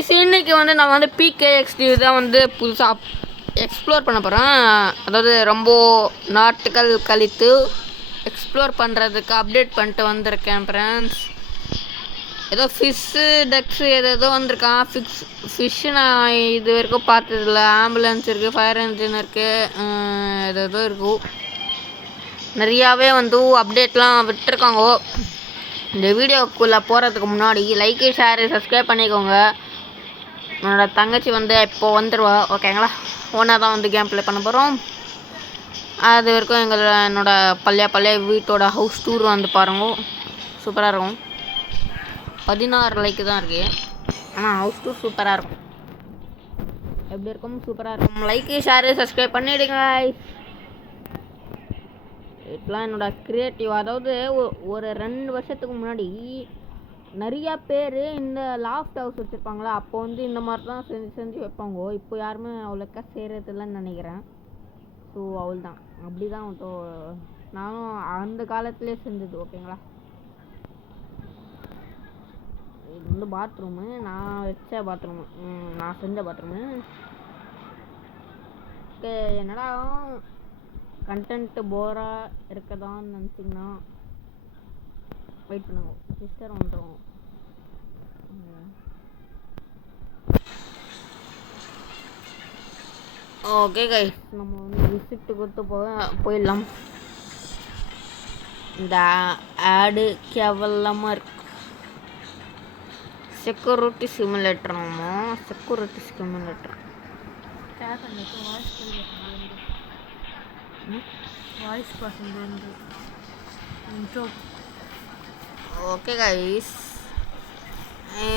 Guys இன்னைக்கு வந்து நான் வந்து PKXD தான் வந்து புதுசாக எக்ஸ்ப்ளோர் பண்ண போகிறேன். அதாவது ரொம்ப நாட்கள் கழித்து எக்ஸ்ப்ளோர் பண்ணுறதுக்கு அப்டேட் பண்ணிட்டு வந்திருக்கேன் ஃப்ரெண்ட்ஸ். ஏதோ ஃபிஷ்ஷு டக்ஸு ஏதோ வந்திருக்கான். ஃபிஷ்ஷு நான் இது வரைக்கும் பார்த்ததில்ல. ஆம்புலன்ஸ் இருக்குது, ஃபயர் என்ஜின் இருக்குது, ஏதோ இருக்கும். நிறையாவே வந்து அப்டேட்லாம் விட்டுருக்காங்க. இந்த வீடியோக்குள்ளே போகிறதுக்கு முன்னாடி லைக்கு ஷேரு சப்ஸ்கிரைப் பண்ணிக்கோங்க. என்னோட தங்கச்சி வந்து இப்போது வந்துடுவா, ஓகேங்களா? ஒன்றா தான் வந்து கேம் ப்ளே பண்ண போகிறோம். அது வரைக்கும் என்னோட பழைய வீட்டோட ஹவுஸ் டூர் வந்து பாருங்க, சூப்பராக இருக்கும். 16 லைக்கு தான் இருக்குது, ஆனால் ஹவுஸ் டூர் சூப்பராக இருக்கும். எப்படி இருக்கும்? சூப்பராக இருக்கும். லைக்கு ஷேரு சப்ஸ்கிரைப் பண்ணிவிடுங்க. இதெல்லாம் என்னோடய க்ரியேட்டிவ். அதாவது ஒரு 2 வருஷத்துக்கு முன்னாடி நிறையா பேர் இந்த லாஃப்ட் ஹவுஸ் வச்சுருப்பாங்களா, அப்போ வந்து இந்த மாதிரி தான் செஞ்சு வைப்பாங்க. இப்போ யாருமே அவ்வளோக்கா செய்கிறதில்லன்னு நினைக்கிறேன். ஸோ அவள் தான் அப்படி தான் நானும் அந்த காலத்துலேயே செஞ்சது, ஓகேங்களா? இது வந்து பாத்ரூமு, நான் வச்ச பாத்ரூமு, நான் செஞ்ச பாத்ரூமு. ஓகே, என்னடா கண்டென்ட்டு போராக இருக்கதான்னு நினச்சிங்கன்னா வெயிட் பண்ணுங்க, சிஸ்டர் வந்துடும். ஓகே கைஸ், நம்ம வந்து விசிட்டு கொடுத்து போயிடலாம். இந்த ஆடு கேவலமாக இருக்கு. செக்யூரிட்டி சிமுலேட்டராமா, security simulator. Voice percent. Okay guys,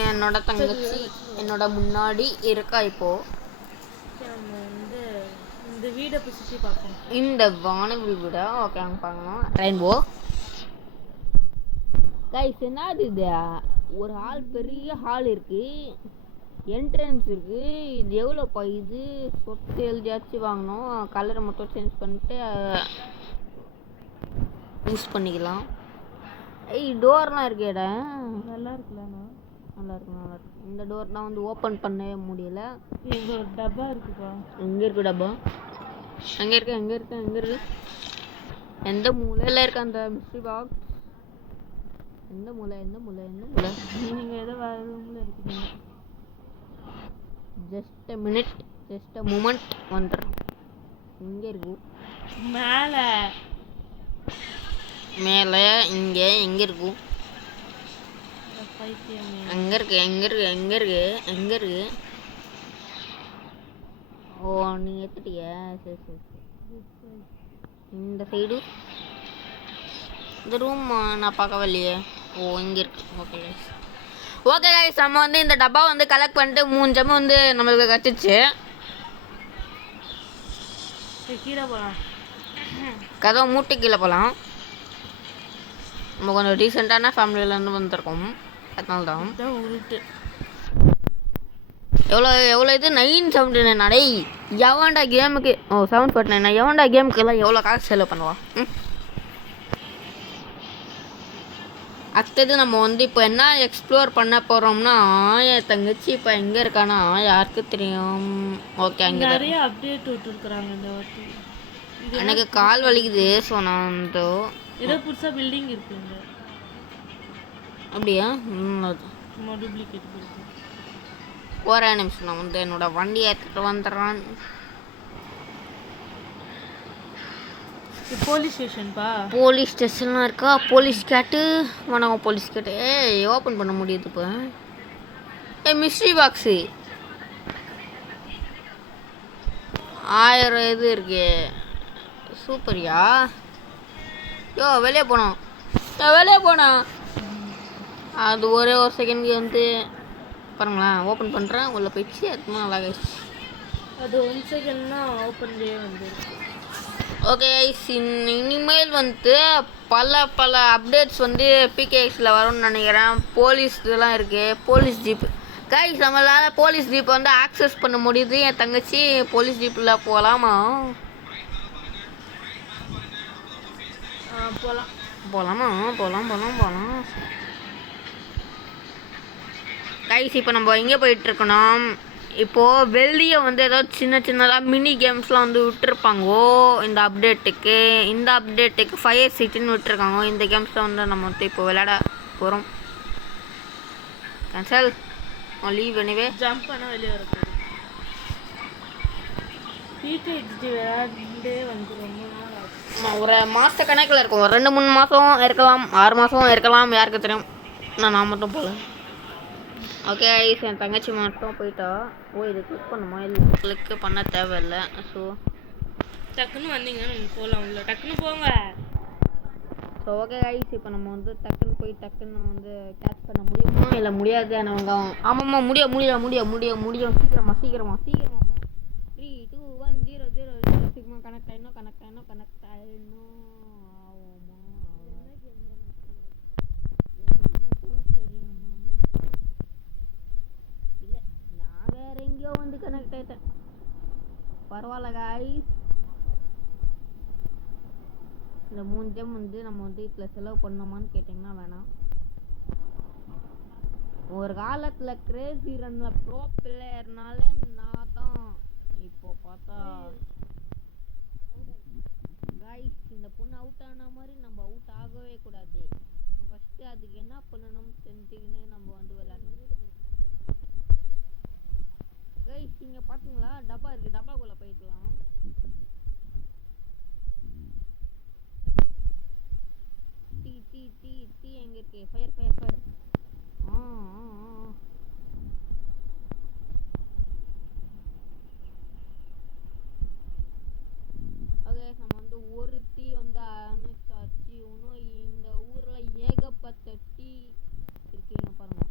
என்னோட தங்கச்சி என்னோட முன்னாடி இருக்கா. இப்போது வந்து இந்த வீடை சுற்றி பார்க்கணும். இந்த வானவில் வீட, ஓகே, அங்கே பார்க்கணும். ரெயின்போ கைஸ், என்னது இது? ஒரு ஹால், பெரிய ஹால் இருக்குது, என்ட்ரன்ஸ் இருக்குது. இது எவ்வளோப்பா? இது சொத்து எழுதியாச்சும் வாங்கணும். கலரை மட்டும் சேஞ்ச் பண்ணிட்டு யூஸ் பண்ணிக்கலாம். டோர்லாம் இருக்கேடா, நல்லா இருக்குல்லண்ணா? நல்லா இருக்கு. இந்த டோர் தான் வந்து ஓப்பன் பண்ணவே முடியல. இங்கே ஒரு டப்பா இருக்குப்பா. எங்கே இருக்குது டப்பா? எங்கே இருக்கு? எந்த மூலையில் இருக்கு அந்த மிஸ்ட்ரி பாக்ஸ்? எந்த மூலை? நீங்கள் ஏதோ வேறு ரூமில் இருக்குதுங்க. Just a minute, just a moment, வந்துடுறோம். இங்கே இருக்கும் மேலே இங்கே எங்கே இருக்கும்? எங்கே இருக்கு? ஓ, நீங்கள் எடுத்துட்டியா? சரி. இந்த சைடு இந்த ரூம் நான் பார்க்கவே இல்லையே. ஓ, இங்கே இருக்கு. ஓகே கைஸ், நம்ம வந்து இந்த டப்பா வந்து கலெக்ட் பண்ணிட்டு 3 ஜம் வந்து நம்மளுக்கு கற்றுச்சு. கீழே போகலாம், கதவை மூட்டை கீழே போகலாம். நம்ம கொஞ்சம் ரீசெண்டான ஃபேமிலியிலேருந்து வந்திருக்கோம், அதனால தான் உருட்டு. எவ்வளோ இது 979 நடை. எவன்டா கேமுக்கு? ஓ, 749. எவன்டா கேமுக்கெல்லாம் எவ்வளோ காசு செலவு பண்ணுவா? அடுத்தது நம்ம வந்து இப்போ என்ன எக்ஸ்ப்ளோர் பண்ண போகிறோம்னா, என் தங்கச்சி இப்போ எங்கே இருக்கானா யாருக்கு தெரியும்? ஓகே, அங்கே நிறைய அப்டேட் விட்டுருக்குறாங்க இந்த வாட்டி. எனக்கு கால் வலிக்குது. ஸோ நான் வந்து ஏதோ புதுசாக பில்டிங் இருக்குங்க. அப்படியா? சும்மா டூப்ளிகேட் இருக்கு. ஒரே நிமிஷம், நான் வந்து என்னோட வண்டியை எடுத்துகிட்டு வந்துடுறேன். போலீஸ் ஸ்டேஷன்ப்பா. போலீஸ் ஸ்டேஷன்லாம் இருக்கா? போலீஸ் கேட்டு வணக்கம். போலீஸ் கேட்டு ஓப்பன் பண்ண முடியுது இப்போ. மிஸ்ட்ரி பாக்ஸு 1000 இது இருக்கு. சூப்பரியா? வெளியே போனோம். அது ஒரே ஒரு செகண்ட் வந்து பாருங்களேன், ஓப்பன் பண்ணுறேன், உள்ளே போயிடுச்சு. அது நல்லா ஆகிடுச்சு. அது 1 செகண்ட்னா ஓப்பன்லேயே வந்துருக்கு. ஓகே, இனிமேல் வந்து பல அப்டேட்ஸ் வந்து PKXல வரும்னு நினைக்கிறேன். போலீஸ் இதெல்லாம் இருக்குது. போலீஸ் ஜீப் கைஸ், நம்மளால் போலீஸ் ஜீப் வந்து ஆக்சஸ் பண்ண முடியுது. என் தங்கச்சி போலீஸ் ஜீப்பில் போகலாமா? போகலாம். கைஸ் இப்போ நம்ம எங்கே போயிட்டுருக்கணும், இப்போது வெளியே வந்து ஏதோ சின்ன சின்னதாக மினி கேம்ஸ்லாம் வந்து விட்டுருப்பாங்கோ இந்த அப்டேட்டுக்கு ஃபயர் சிட்டின்னு விட்டுருக்காங்க. இந்த கேம்ஸில் வந்து நம்ம வந்து இப்போ விளையாட போகிறோம். Cancel leave anyway. ஜம்ப் பண்ண வெளியே வரக்கூடாது. PKXD விளையாண்டே வந்து ரொம்ப நாள் ஆச்சு. ஒரு மாத கணக்கில் இருக்கும். 2-3 மாதம் இருக்கலாம், 6 மாதம் இருக்கலாம், யாருக்கு தெரியும். நான் மட்டும் போகல. ஓகே ஐஸ், என் தங்கச்சி மட்டும் போயிட்டா. இது கிளிக் பண்ணுமா? இல்லை, கிளிக் பண்ண தேவையில்லை. ஸோ டக்குன்னு வந்தீங்கன்னா நம்ம போகலாம். உள்ள டக்குன்னு போங்க. ஸோ ஓகே ஐஸ், இப்போ நம்ம வந்து டக்குன்னு போய் டக்குன்னு வந்து கேட்ச் பண்ண முடியுமா இல்லை முடியாது? அவங்க ஆமாம்மா முடியும். சீக்கிரமா 3, 2, 1, 0, 0, 0. சீக்கிரமா கனெக்ட் ஆயிடணும். இல்லை, நான் வேற எங்கேயோ வந்து கனெக்ட் ஆயிட்டேன். பரவாயில்ல காய்ஸ், இந்த 3 ஜெம் வந்து நம்ம வந்து இதில் செலவு பண்ணோமான்னு கேட்டிங்கன்னா வேணாம். ஒரு காலத்தில் கிரேசி ரன்னில் ப்ரோ பிளேயர்னால நான் தான். இப்போ பார்த்தா காய்ஸ், இந்த பொண்ணு அவுட் ஆன மாதிரி நம்ம அவுட் ஆகவே கூடாது. ஃபஸ்ட்டு அதுக்கு என்ன பண்ணணும்னு தெரிஞ்சுக்கின்னு நம்ம வந்து விளையாடணும். கைஸ், நீங்கள் பார்த்தீங்களா, டப்பா இருக்குது, டப்பாக்குள்ளே போய்க்கலாம். தீ எங்கே இருக்கு? ஃபயர். ஓகே, நம்ம வந்து ஒரு டீ வந்து அனுச்சாச்சு. இன்னும் இந்த ஊரில் ஏகப்பட்ட டீ இருக்கீங்க பாருங்க.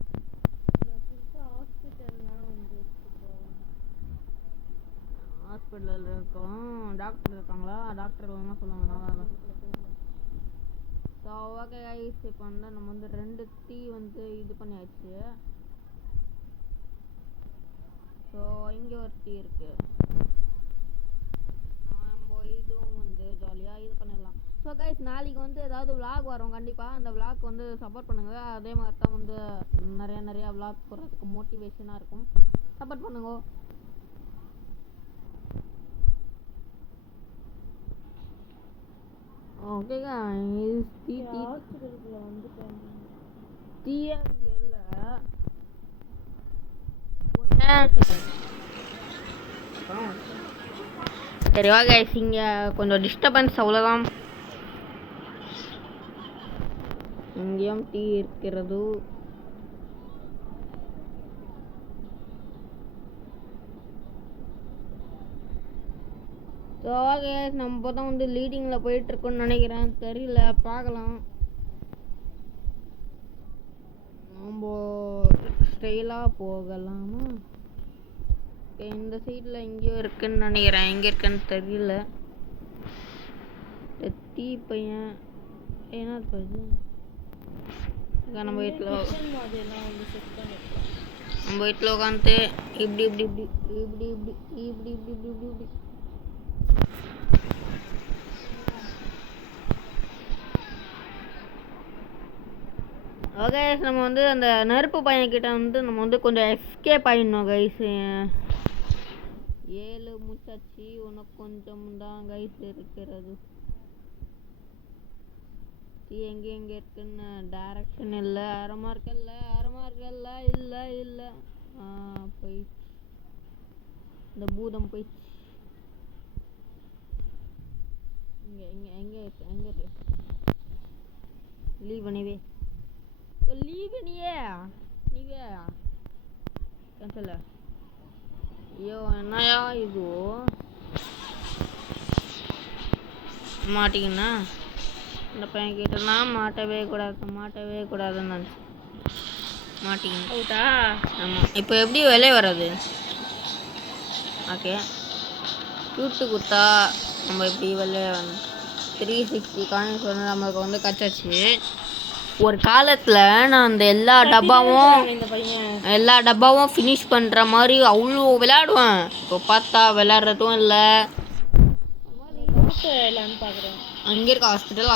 ஹாஸ்பிட்டலில் இருக்கோம். டாக்டர் இருக்காங்களா? டாக்டர் என்ன சொல்லுவாங்க? ஸோ ஓகே கைஸ், இப்போ வந்து நம்ம வந்து 2 டீ வந்து இது பண்ணியாச்சு. ஸோ இங்கே ஒரு டீ இருக்குது. நம்ம இதுவும் வந்து ஜாலியாக இது பண்ணிடலாம். ஸோ கைஸ், நாளைக்கு வந்து ஏதாவது விளாக் வரும் கண்டிப்பாக. அந்த விளாக் வந்து சப்போர்ட் பண்ணுங்கள். அதே மாதிரி தான் வந்து நிறையா விளாக் போடுறதுக்கு மோட்டிவேஷனாக இருக்கும். சப்போர்ட் பண்ணுங்க. ஓகே கைஸ், ஹாஸ்பிட்டலுக்குள்ள வந்துட்டேன். சரி ஓகே, இங்கே கொஞ்சம் டிஸ்டர்பன்ஸ், அவ்வளோதான். இங்கேயும் டீ இருக்கிறது. ஸோ ஓகே, நம்ம தான் வந்து லீடிங்கில் போயிட்டுருக்கோன்னு நினைக்கிறேன். தெரியல, பார்க்கலாம். நம்ம ஸ்டைலாக போகலாமா? இந்த சைடில் எங்கேயோ இருக்குன்னு நினைக்கிறேன். எங்கே இருக்குன்னு தெரியல. டீ பையன் என்ன போகுது? நம்ம வீட்டில் உட்காந்து இப்படி ஓகே, நம்ம வந்து அந்த நெருப்பு பையன்கிட்ட வந்து நம்ம வந்து கொஞ்சம் எஸ்கேப் ஆகிடணும் கைஸ். 7 முச்சாச்சு, உனக்கு கொஞ்சம் தான் கைஸ் இருக்கிறது. எங்கே இருக்குன்னு டைரக்ஷன் இல்லை. அரமார்க்கல்ல இல்லை. போயிடுச்சு, இந்த பூதம் போயிடுச்சு. எங்கே இருக்கு? லீவ் பண்ணிவே நீவே கேன்சல். ஐயோ, என்னையா இது மாட்டிங்கன்னா இந்த பையன் கிட்டனா மாட்டவே கூடாதுன்னு நினச்சி மாட்டிக்கிட்டா. ஆமாம், இப்போ எப்படி வெளியே வர்றது? ஓகே, கூட்டு குத்தா நம்ம எப்படி வெளியே 360 காயின்ஸ் வந்து நம்மளுக்கு வந்து கச்சாச்சு. ஒரு காலத்தில் நான் அந்த எல்லா டப்பாவும் ஃபினிஷ் பண்ணுற மாதிரி அவ்வளோ விளையாடுவேன். இப்போ பார்த்தா விளையாடுறதும் இல்லை. அங்கே இருக்க ஹாஸ்பிட்டல்.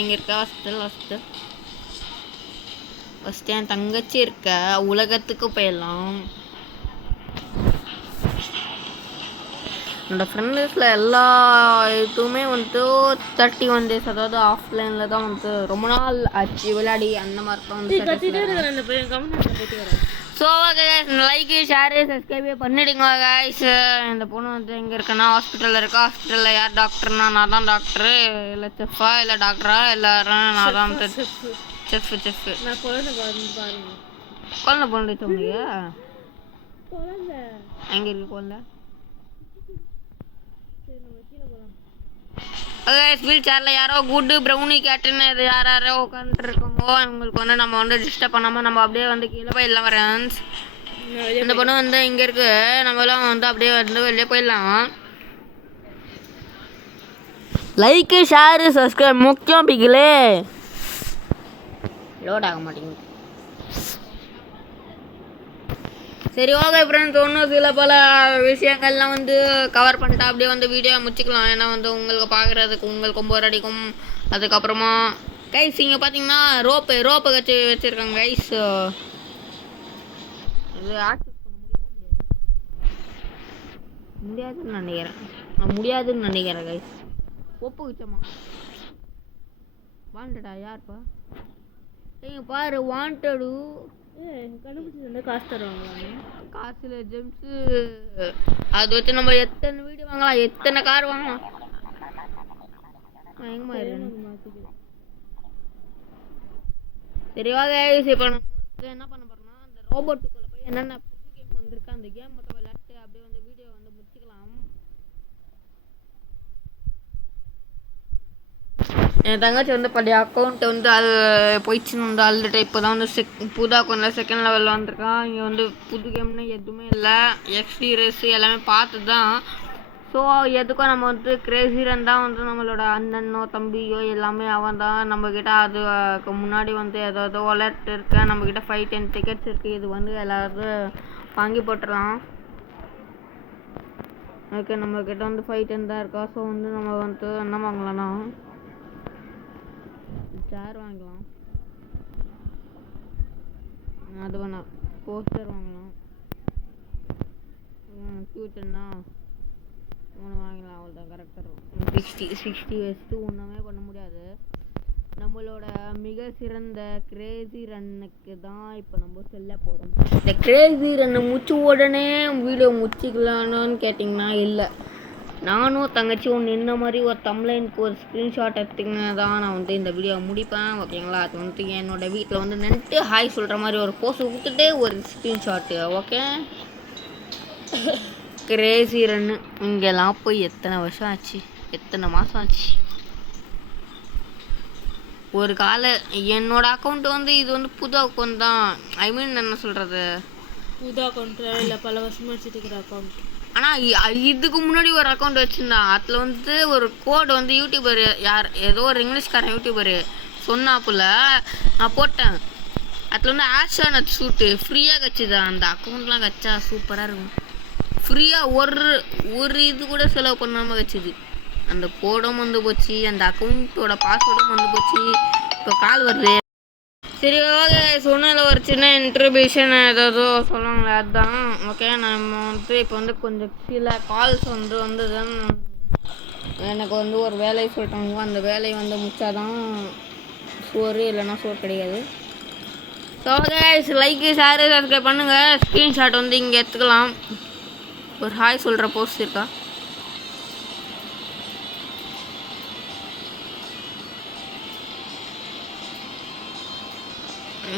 இங்கே இருக்க ஹாஸ்பிட்டல். ஃபஸ்ட்டு என் தங்கச்சி இருக்க உலகத்துக்கு போயிடலாம். என்னோடய ஃப்ரெண்ட் லிஸ்ட்டில் எல்லா இதுவுமே வந்துட்டு 31 days, அதாவது ஆஃப்லைனில் தான் வந்துட்டு ரொம்ப நாள் ஆச்சு விளையாடி அந்த மாதிரி தான் வந்து. ஸோ லைக் ஷேரு சப்ஸ்கிரைபே பண்ணிடுங்க கைஸ். இந்த பொண்ணு வந்து எங்கே இருக்குன்னா ஹாஸ்பிட்டலில் இருக்கா. ஹாஸ்பிட்டலில் யார் டாக்டர்னா நான் தான் டாக்டரு, இல்லை செஃப்பா இல்லை டாக்டரா எல்லாரும் நான் தான் செஃப்பு. நான் குழந்தை பாருங்க. குழந்தை பொண்ணு சொன்னீங்க எங்கே இருக்கு குழந்தை? வீல் சேரில் யாரோ குட்டு ப்ரௌனி கேட்டுன்னு யாரோ உட்காந்துருக்கோமோ அவங்களுக்கு வந்து நம்ம வந்து டிஸ்டர்ப் பண்ணாமல் நம்ம அப்படியே வந்து கீழே போயிடலாம் ஃப்ரெண்ட்ஸ். இந்த பொண்ணு வந்து இங்கே இருக்குது, நம்மளாம் வந்து அப்படியே வந்து வெளியே போயிடலாம். லைக்கு ஷேரு சப்ஸ்கிரைப் முக்கியம் பிகிலே. லோட் ஆக மாட்டேங்குது. சரி ஓகே ஃப்ரெண்ட்ஸ், ஒன்றும் சில பல விஷயங்கள்லாம் வந்து கவர் பண்ணிட்டா அப்படியே வந்து வீடியோ முடிச்சுக்கலாம். ஏன்னா வந்து உங்களுக்கு பார்க்குறதுக்கு உங்களுக்கு போர் அடிக்கும். அதுக்கப்புறமா கைஸ் இங்கே பார்த்தீங்கன்னா ரோப்பு வச்சுருக்காங்க கைஸ். இது ஆக்சஸ் பண்ண முடியாதுன்னு நினைக்கிறேன் கைஸ். ஒப்பு வச்சோமா வாண்டடா யார்ப்பா பாரு வாண்டடு கண்டுபிடிச்சி காசு தருவாங்க. காசுல ஜெம்ஸு அது வச்சு நம்ம எத்தனை வீடு வாங்கலாம், எத்தனை கார் வாங்கலாம். எங்கம்மா சரி வாங்க. இப்போ நம்ம என்ன பண்ண போறோம்னா அந்த ரோபோட்டுக்குள்ளே போய் என்னென்ன புது கேம் வந்திருக்கு அந்த கேம் மட்டும் விளையாட்டு அப்படியே வந்து வீடியோ வந்து முடிச்சுக்கலாம். என் தங்கச்சி வந்து பழைய அக்கௌண்ட் வந்து அது போயிடுச்சுன்னு வந்து ஆல்ரெடி இப்போ தான் வந்து புது அக்கௌண்ட்டில் செகண்ட் லெவலில் வந்திருக்கான். இங்கே வந்து புது கேம்னு எதுவுமே இல்லை, எக்ஸ்டி ரேஸ் எல்லாமே பார்த்து தான். ஸோ எதுக்கும் நம்ம வந்து கிரேசி ரன் தான் வந்து நம்மளோட அண்ணனோ தம்பியோ எல்லாமே அவன் தான். நம்மக்கிட்ட அதுக்கு முன்னாடி வந்து ஏதாவது வாலெட் இருக்கு, நம்மக்கிட்ட 5-10 டிக்கெட்ஸ் இருக்குது. இது வந்து எல்லாரும் வாங்கி போட்டுடலாம். ஓகே நம்மக்கிட்ட வந்து 5-10 தான் இருக்கா. ஸோ வந்து நம்ம வந்து என்ன வாங்கலாம்னா சேர் வாங்கலாம், அது வேணாம் போஸ்டர் வாங்கலாம், ஃபியூச்சர்னா ஒன்று வாங்கலாம். அவ்வளோதான் கரெக்டாக இருக்கும். 60 வச்சுட்டு ஒன்றுமே பண்ண முடியாது. நம்மளோட மிக சிறந்த கிரேசி ரன்னுக்கு தான் இப்போ நம்ம செல்ல போகிறோம். இந்த கிரேசி ரன்னை முடிச்ச உடனே வீடியோ முடிச்சிக்கலான்னு கேட்டிங்கன்னா இல்லை, நானும் தங்கச்சி ஒன்று என்ன மாதிரி ஒரு தம்ப்லைனுக்கு ஒரு ஸ்க்ரீன்ஷாட் எடுத்துக்கின்னு தான் நான் வந்து இந்த வீடியோவை முடிப்பேன். ஓகேங்களா? அது வந்து என்னோடய வீட்டில் வந்து நின்றுட்டு ஹாய் சொல்கிற மாதிரி ஒரு போஸ் கொடுத்துட்டு ஒரு ஸ்க்ரீன்ஷாட்டு. ஓகே கிரேசி ரன்னு இங்கெல்லாம் போய் எத்தனை வருஷம் ஆச்சு, எத்தனை மாதம் ஆச்சு. ஒரு என்னோட அக்கௌண்ட் வந்து இது வந்து புது அக்கௌண்ட் தான். ஐ மீன் என்ன சொல்கிறது, புது அக்கௌண்ட் இல்லை பல வருஷமாக வச்சுருக்கிற அக்கௌண்ட். ஆனால் இதுக்கு முன்னாடி ஒரு அக்கௌண்ட் வச்சுருந்தான். அதில் வந்து ஒரு கோடு வந்து யூடியூபர் ஏதோ ஒரு இங்கிலீஷ்காரன் யூடியூபரு சொன்னாப்புல நான் போட்டேன். அதில் வந்து ஆஷானத் ஷூட்டு ஃப்ரீயாக கட்சிதான். அந்த அக்கௌண்ட்லாம் கச்சா சூப்பராக இருக்கும். ஃப்ரீயாக ஒரு இது கூட செலவு பண்ணாமல் கட்சிது. அந்த கோடும் வந்து போச்சு, அந்த அக்கௌண்ட்டோட பாஸ்வேர்டும் வந்து போச்சு. இப்போ கால் வருது. சரி ஓகே, சொன்னதில் ஒரு சின்ன இன்ட்ரிபியூஷன் ஏதாவது சொல்லுவாங்களே அதுதான். ஓகே நம்ம வந்து இப்போ வந்து கொஞ்சம் சில கால்ஸ் வந்தது. எனக்கு வந்து ஒரு வேலையை சொல்லிட்டாங்க, அந்த வேலையை வந்து முடிச்சாதான் சோறு, இல்லைன்னா சோறு கிடையாது. So okay like share subscribe பண்ணுங்கள். ஸ்க்ரீன்ஷாட் வந்து இங்கே எடுத்துக்கலாம். ஒரு ஹாய் சொல்கிற போஸ்ட் இருக்கா?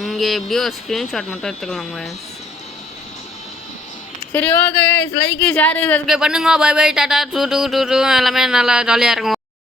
இங்கே எப்படியோ ஸ்க்ரீன்ஷாட் மட்டும் எடுத்துக்கலாங்க. சரி ஓகே லைக்கு ஷேரு சப்ஸ்கிரைப் பண்ணுங்க. பை பை டாட்டா டூ எல்லாமே நல்லா ஜாலியாக இருக்கும்.